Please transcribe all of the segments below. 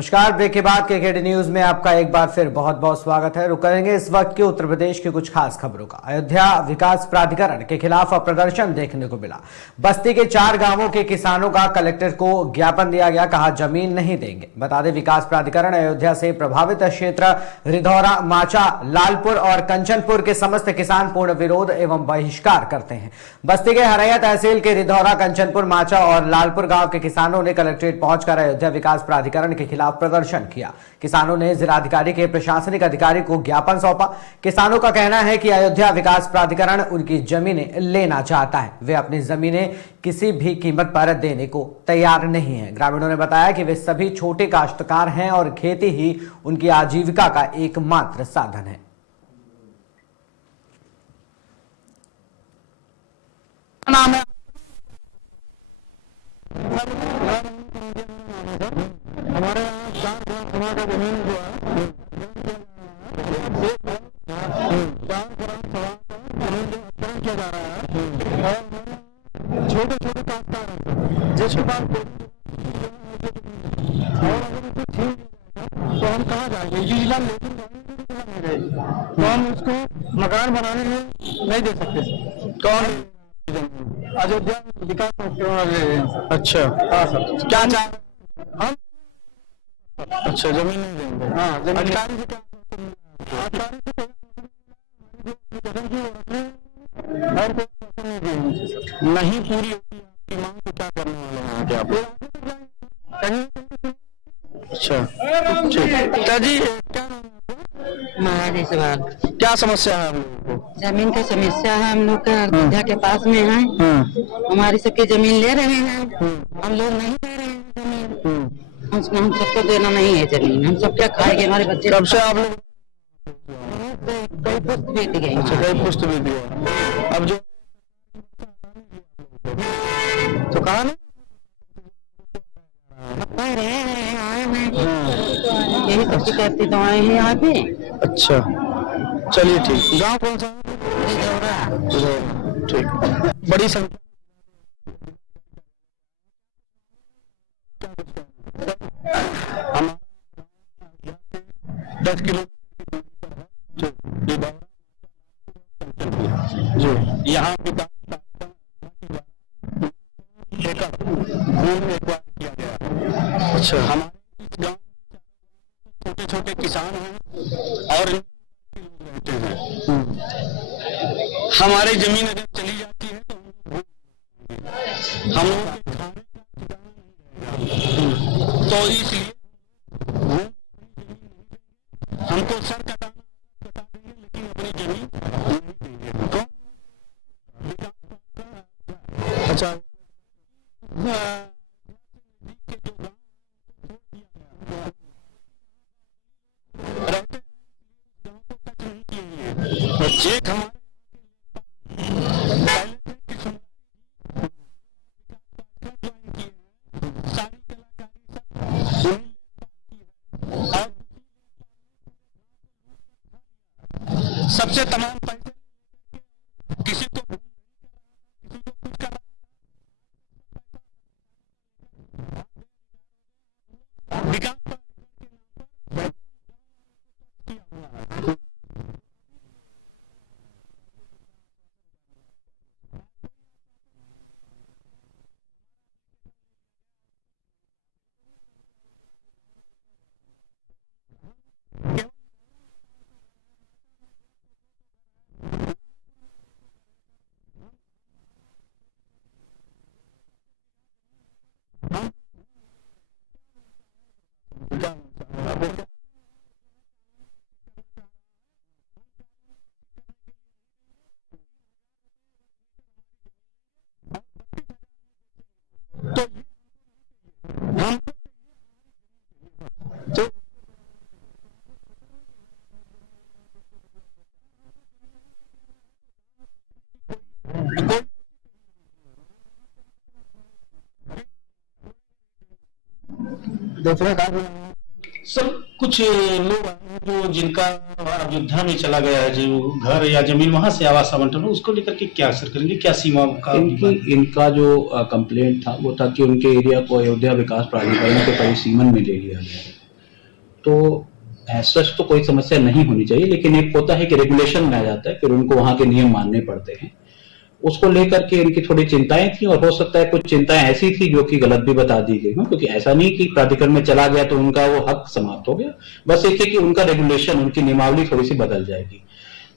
नमस्कार। ब्रेक के बाद केकेडी न्यूज में आपका एक बार फिर बहुत बहुत स्वागत है। रुक करेंगे इस वक्त के उत्तर प्रदेश की कुछ खास खबरों का। अयोध्या विकास प्राधिकरण के खिलाफ प्रदर्शन देखने को मिला। बस्ती के 4 गांवों के किसानों का कलेक्टर को ज्ञापन दिया गया, कहा जमीन नहीं देंगे। बता दें, विकास प्राधिकरण अयोध्या से प्रभावित क्षेत्र रिधौरा, माचा, लालपुर और कंचनपुर के समस्त किसान पूर्ण विरोध एवं बहिष्कार करते हैं। बस्ती के हरैया तहसील के रिधौरा, कंचनपुर, माचा और लालपुर गांव के किसानों ने कलेक्ट्रेट पहुंचकर अयोध्या विकास प्राधिकरण के खिलाफ प्रदर्शन किया। किसानों ने जिलाधिकारी के प्रशासनिक अधिकारी को ज्ञापन सौंपा। किसानों का कहना है कि अयोध्या विकास प्राधिकरण उनकी जमीनें लेना चाहता है। वे अपनी जमीनें किसी भी कीमत पर देने को तैयार नहीं है। ग्रामीणों ने बताया कि वे सभी छोटे काश्तकार हैं और खेती ही उनकी आजीविका का एकमात्र साधन है। नाम है हमारे यहाँ 4 ग्राम का जमीन जो है 4 ग्राम जमीन जो हस्तांतरण किया जा रहा है और छोटे छोटे काश्तकार हैं जिसके पास और अगर उसे छीन तो हम कहाँ जाएंगे? जिला लेकिन नहीं रहेगी तो हम उसको मकान बनाने में नहीं दे सकते। कौन? अयोध्या विकास प्राधिकरण। अच्छा, हाँ सर। क्या चाह हम? अच्छा, जमीन नहीं देंगे। हाँ, जमीन अधिकारी से क्या? अधिकारी से और कोई नहीं देंगे। नहीं पूरी होती आपकी मांग को क्या करने वाले हैं क्या आप? अच्छा, ठीक जी। क्या महाराज सवाल क्या समस्या है हम लोगों को? जमीन की समस्या है। हम लोग का अयोध्या के पास में है। हमारी सबकी जमीन ले रहे हैं, हम लोग नहीं दे रहे हैं जमीन। हम सबको देना नहीं है जमीन। हम सब क्या खाएंगे? हमारे बच्चे कब से आप लोग? कई पुस्त बीत गए। अच्छा, कई पुस्त बीत गया। अब जो तो कहा ना कह रहे हैं आए हैं, यही सब शिकायती तो आए हैं यहाँ पे। अच्छा, चलिए ठीक। गाँव कौन सा? ठीक। बड़ी संख्या 10 किलो जी। यहाँ किया गया। अच्छा, हमारे इस गाँव छोटे छोटे किसान हैं और रहते हैं। हमारी जमीन अगर चली जाती है तो हम लोग के खाने का तो इसलिए हमको सर कटा देंगे लेकिन अपनी जमीन नहीं देंगे हमको। अच्छा, एक हमारे सबसे तमाम पैसे किसी को कुछ कर विकास दूसरा काम सर, कुछ लोग जो जिनका अयोध्या में चला गया है जो घर या जमीन, वहां से आवास आवंटन हो, उसको लेकर के क्या असर करेंगे? क्या सीमा का? इनका जो कंप्लेंट था वो था कि उनके एरिया को अयोध्या विकास प्राधिकरण के परिसीमन में ले लिया गया है। तो सच तो कोई समस्या नहीं होनी चाहिए, लेकिन एक होता है कि रेगुलेशन में आ जाता है, फिर उनको वहां के नियम मानने पड़ते हैं। उसको लेकर के इनकी थोड़ी चिंताएं थी, और हो सकता है कुछ चिंताएं ऐसी थी जो कि गलत भी बता दी गई हो, क्योंकि ऐसा नहीं कि प्राधिकरण में चला गया तो उनका वो हक समाप्त हो गया। बस एक है कि उनका रेगुलेशन, उनकी नियमावली थोड़ी सी बदल जाएगी।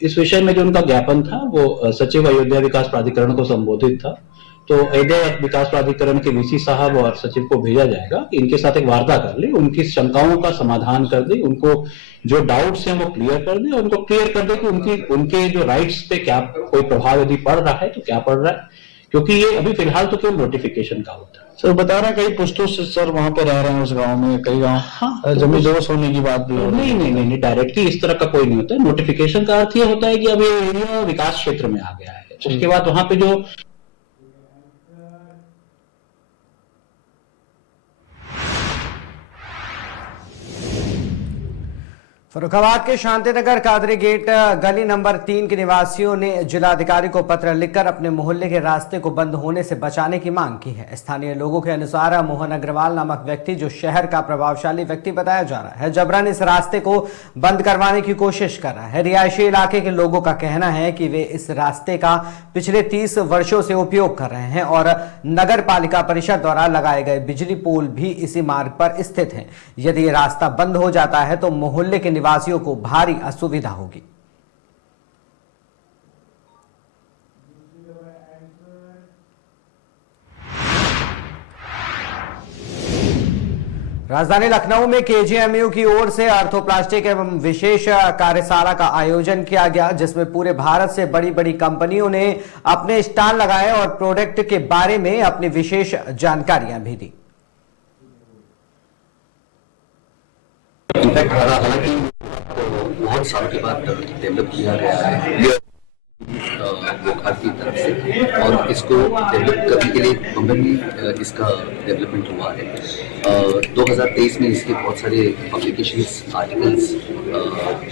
इस विषय में जो उनका ज्ञापन था वो सचिव अयोध्या विकास प्राधिकरण को संबोधित था। तो अयोध्या विकास प्राधिकरण के वीसी साहब और सचिव को भेजा जाएगा कि इनके साथ एक वार्ता कर ले, उनकी शंकाओं का समाधान कर दे, उनको जो डाउट्स हैं वो क्लियर कर दे, और उनको क्लियर कर दे कि उनके जो राइट्स पे क्या कोई प्रभाव यदि पड़ रहा है तो क्या पड़ रहा है, क्योंकि ये अभी फिलहाल तो केवल नोटिफिकेशन का होता है। सर बता रहे हैं कई पुश्तों से सर वहां पे रह रहे हैं उस गांव में, कई गांव हाँ, जमीन दोस्त होने की बात भी हो रही है। नहीं, डायरेक्टली इस तरह का कोई नहीं होता है। नोटिफिकेशन का अर्थ ये होता है कि अब ये एरिया विकास क्षेत्र में आ गया है, उसके बाद वहां पे जो फर्रुखाबाद के शांतिनगर कादरी गेट गली नंबर 3 के निवासियों ने जिलाधिकारी को पत्र लिखकर अपने मोहल्ले के रास्ते को बंद होने से बचाने की मांग की है। स्थानीय लोगों के अनुसार मोहन अग्रवाल नामक व्यक्ति, जो शहर का प्रभावशाली व्यक्ति बताया जा रहा है, जबरन इस रास्ते को बंद करवाने की कोशिश कर रहा है। रिहायशी इलाके के लोगों का कहना है कि वे इस रास्ते का पिछले 30 वर्षों से उपयोग कर रहे हैं और नगर पालिका परिषद द्वारा लगाए गए बिजली पोल भी इसी मार्ग पर स्थित हैं। यदि ये रास्ता बंद हो जाता है तो मोहल्ले के निवासियों को भारी असुविधा होगी। राजधानी लखनऊ में केजीएमयू की ओर से आर्थोप्लास्टिक एवं विशेष कार्यशाला का आयोजन किया गया, जिसमें पूरे भारत से बड़ी बड़ी कंपनियों ने अपने स्टॉल लगाए और प्रोडक्ट के बारे में अपनी विशेष जानकारियां भी दी। इनफैक्ट हालांकि बहुत सालों के बाद डेवलप किया गया है वोकार की तरफ से, और इसको डेवलप करने के लिए बम्बई में इसका डेवलपमेंट हुआ है। 2023 में इसके बहुत सारे पब्लिकेशंस, आर्टिकल्स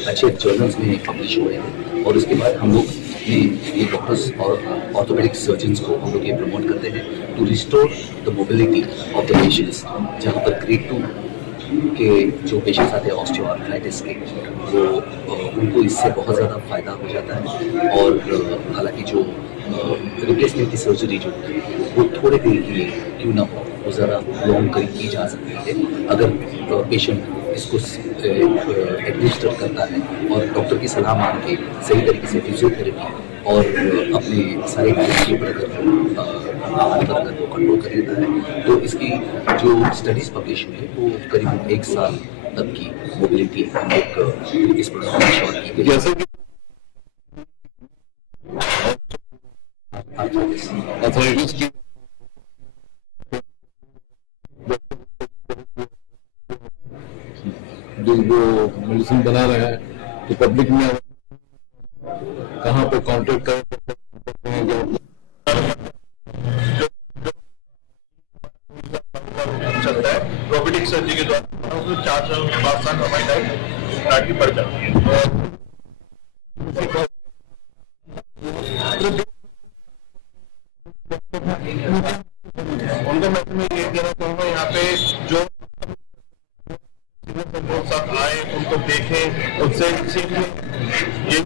अच्छे जर्नल्स में पब्लिश हुए हैं, और उसके बाद हम लोग ये डॉक्टर्स और ऑर्थोपेडिक सर्जन्स को हम लोग ये प्रमोट करते हैं to restore the mobility of the patients. जहाँ पर ग्रेड 2 के जो पेशेंट्स आते हैं ऑस्टियोआर्थराइटिस के, वो उनको इससे बहुत ज़्यादा फायदा हो जाता है। और हालांकि जो रिप्लेसमेंट की सर्जरी जो वो थोड़े देर के लिए क्यों ना हो, वो ज़्यादा लॉन्ग करीब की जा सकती है अगर पेशेंट इसको एडमिनिस्टर करता है और डॉक्टर की सलाह मान के सही तरीके से फिजियोथेरेपी और अपने सारे के ऊपर अगर वो कंट्रोल कर लेता है, तो इसकी जो स्टडीज पब्लिश हुई है वो करीब 1 साल तक की मोबिलिटी हम लोग इस प्रोडक्ट में श्योर की गई। जैसे कि अर्थराइटिस की जो मेडिसिन बना रहे हैं, तो पब्लिक में कहाँ पे कॉन्टेक्ट कर सकते हैं, चलता है रोबोटिक सर्जरी के द्वारा, उसमें 4 साल 5 साल हमारी टाइम स्टार्ट की पड़ जाती है। उनको मैं ये कहना चाहूँगा, यहाँ पे जो साथ आए उनको देखें, उनसे सीखें। ये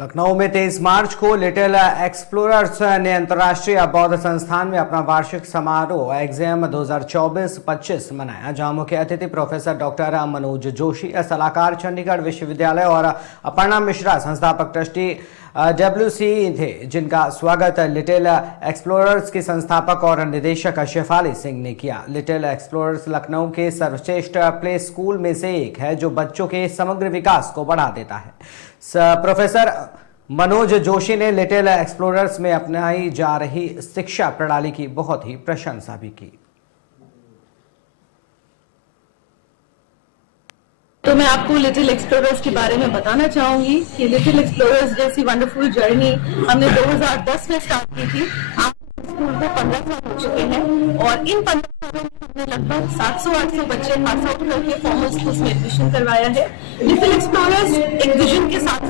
लखनऊ में 23 मार्च को लिटिल एक्सप्लोरर्स ने अंतर्राष्ट्रीय बौद्ध संस्थान में अपना वार्षिक समारोह एग्जाम 2024-25 मनाया, जहां मुख्य अतिथि प्रोफेसर डॉक्टर मनोज जोशी, सलाहकार चंडीगढ़ विश्वविद्यालय और अपर्णा मिश्रा, संस्थापक ट्रस्टी WC थे, जिनका स्वागत लिटिल एक्सप्लोरर्स के संस्थापक और निदेशक शेफाली सिंह ने किया। लिटिल एक्सप्लोरर्स लखनऊ के सर्वश्रेष्ठ प्ले स्कूल में से एक है, जो बच्चों के समग्र विकास को बढ़ा देता है। प्रोफेसर मनोज जोशी ने लिटिल एक्सप्लोरर्स में अपनाई जा रही शिक्षा प्रणाली की बहुत ही प्रशंसा भी की। तो मैं आपको लिटिल एक्सप्लोरर्स के बारे में बताना चाहूंगी कि लिटिल एक्सप्लोरर्स जैसी वंडरफुल जर्नी हमने 2010 में स्टार्ट की थी। आज स्कूल को 15 साल हो चुके हैं और इन 15 सालों में हमने लगभग 700-800 बच्चे पास आउट करके फॉर्मल स्कूल्स में एडमिशन करवाया है। लिटिल एक्सप्लोरर्स एक विजन के साथ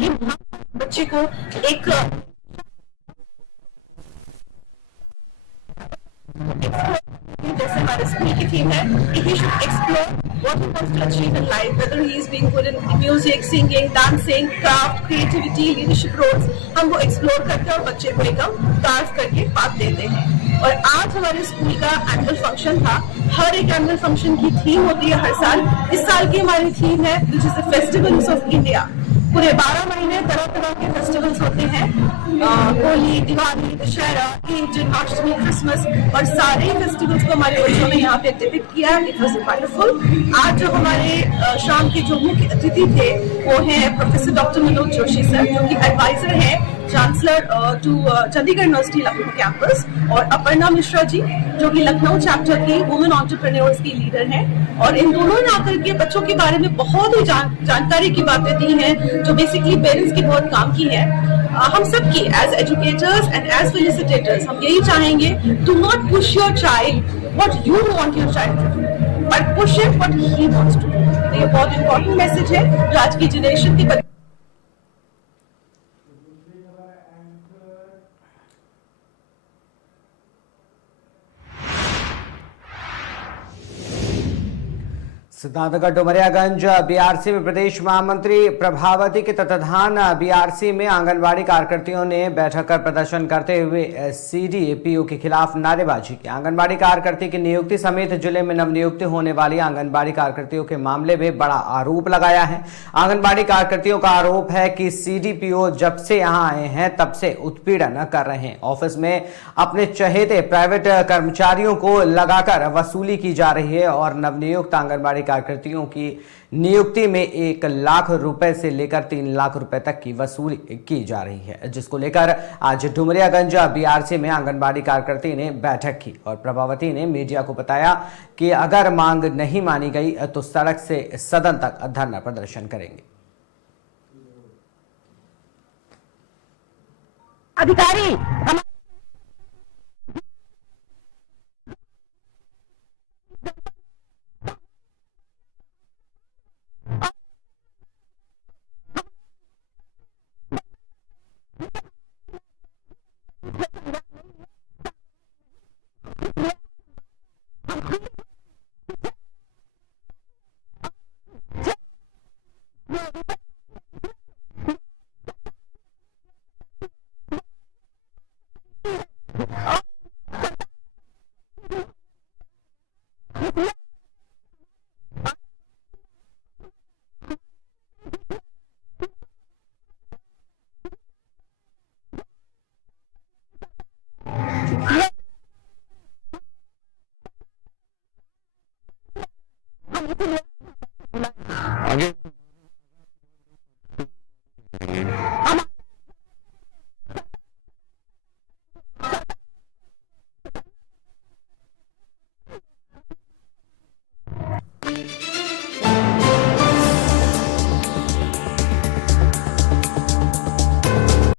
कि बच्चे को एक जैसे हमारे स्कूल की थीम है कि he should explore what he wants to achieve in life, whether he is being good in music, singing, dancing, craft, creativity, leadership roles, हम वो एक्सप्लोर करते हैं और बच्चे को एकदम कार्व करके पास देते हैं। और आज हमारे स्कूल का एनुअल फंक्शन था। हर एक एनुअल फंक्शन की थीम होती है हर साल। इस साल की हमारी थीम है which is the festivals of India. पूरे 12 महीने तरह तरह के फेस्टिवल्स होते हैं, होली, दिवाली, दशहरा, ईद, जन्माष्टमी, क्रिसमस, और सारे फेस्टिवल्स को हमारे बच्चों ने यहाँ पे डिपिक्ट किया। It was wonderful. आज जो हमारे शाम के जो मुख्य अतिथि थे वो हैं professor doctor Manoj Joshi sir, जो कि एडवाइजर है chancellor to Chandigarh university Lucknow campus, और अपर्णा मिश्रा जी जो कि लखनऊ चैप्टर की वुमेन एंटरप्रेन्योर्स की लीडर हैं। और इन दोनों ने आकर के बच्चों के बारे में बहुत ही जानकारी की बातें दी हैं जो बेसिकली पेरेंट्स की बहुत काम की है। हम सब की as educators and as facilitators हम यही चाहेंगे, do not push your child what you want your child to do, but push it what he wants to do. ये बहुत इंपॉर्टेंट मैसेज है जो आज की जनरेशन के सिद्धार्थनगर डुमरियागंज बीआरसी में प्रदेश महामंत्री प्रभावती के तत्वाधान बीआरसी में आंगनबाड़ी कार्यकर्तियों ने बैठक कर प्रदर्शन करते हुए सीडीपीओ के खिलाफ नारेबाजी की। आंगनबाड़ी कार्यकर्ती की नियुक्ति समेत जिले में नवनियुक्ति होने वाली आंगनबाड़ी कार्यकर्तियों के मामले में बड़ा आरोप लगाया है। आंगनबाड़ी कार्यकर्तियों का आरोप है कि सीडीपीओ जब से यहां आए हैं तब से उत्पीड़न कर रहे हैं। ऑफिस में अपने चहेते प्राइवेट कर्मचारियों को लगाकर वसूली की जा रही है और नवनियुक्त आंगनबाड़ी कार्यकर्तियों की नियुक्ति में 1 लाख रुपए से लेकर 3 लाख रुपए तक की वसूली की जा रही है, जिसको लेकर आज डुमरियागंज बीआरसी में आंगनबाड़ी कार्यकर्ती ने बैठक की और प्रभावती ने मीडिया को बताया कि अगर मांग नहीं मानी गई तो सड़क से सदन तक धरना प्रदर्शन करेंगे। अधिकारी Yeah.